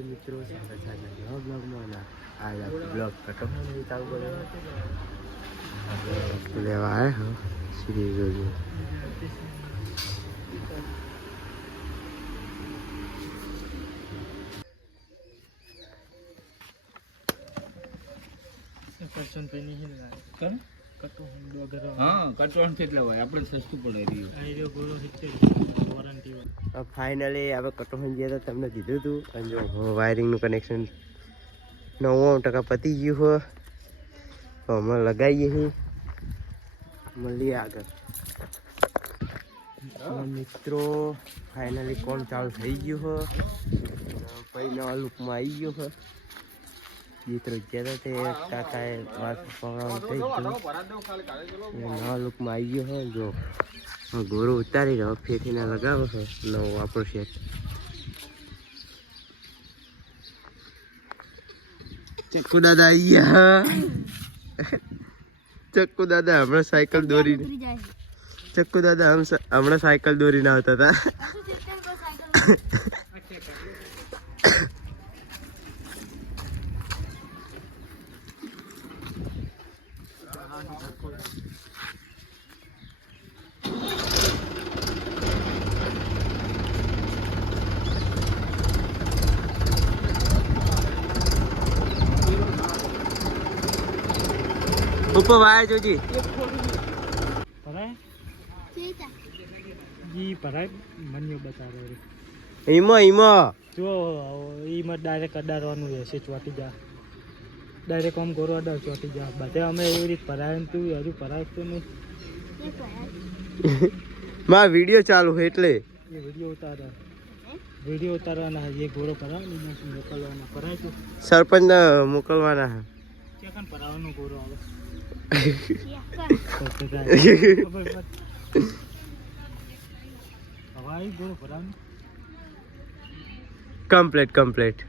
નમસ્કાર મિત્રો, સ્વાગત છે નવા બ્લોગમાં. આ બ્લોગ કટોકટી ચાલુ કર્યો લેવા આવ્યા શ્રી જોજો. ફાઇનલી આપણે કટોકટી ગયા હતા, તમને કીધું હતું. અને જો વાયરિંગનું કનેક્શન 99% પતી ગયું હોય તો હમણાં લગાવીએ છીએ. મળીએ આગળ મિત્રો. ફાઇનલી કોણ ચાલુ થઈ ગયું હોય, પછી નવા લુકમાં આવી ગયો હોય. મિત્રો ગયા તે કાકાએ વાત પકડવાનું થઈ ગયું, નવા લુકમાં આવી ગયો હોય. જો ગોરો ઉતારી રહ્યો, ફેંકીને લગાવો છે નવો આપણો સેટ. ચક્કુ દાદા આવી ગયા. ચક્કુ દાદા હમણાં સાયકલ દોરીને દોરીને આવતા હતા. ऊपर वाया जो जी पढ़ाई मन बता रहे ઈમો જો ઈમાં ડાયરેક્ટ અડાડવાનું રહેશે, ચોટી જા ડાયરેક્ટ આમ ગોરો અડાડ ચોટી જા. બધા અમે એવી રીતે ભરાય, તું હજુ ભરાય તો નહીં. માં વિડિયો ચાલુ છે એટલે એ વિડીયો ઉતારવાના એ ગોરો ભરાય મોકલવાના ભરાય તું સરપંચ ને મોકલવાના. ક્યાં ભરાવાનો ગોરો આવે કમ્પ્લીટ